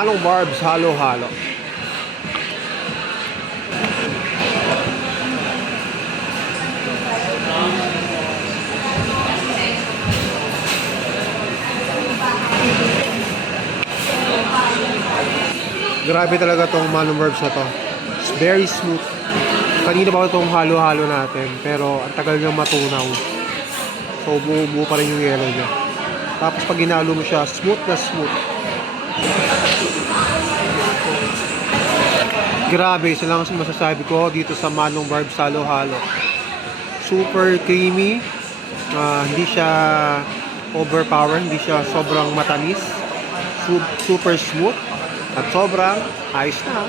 Manong Barbs halo-halo. Grabe talaga tong Manong Barbs na to. It's very smooth. Kanina pa itong halo-halo natin, pero ang tagal niyang matunaw. So buo-buo pa rin yung yellow niya. Tapos pag ginalo mo siya, smooth na smooth. Grabe, isa lang ang masasabi ko dito sa Manong Barbs halo-halo. Super creamy. Hindi siya overpower, hindi siya sobrang matamis. Super smooth. At sobrang ayos na.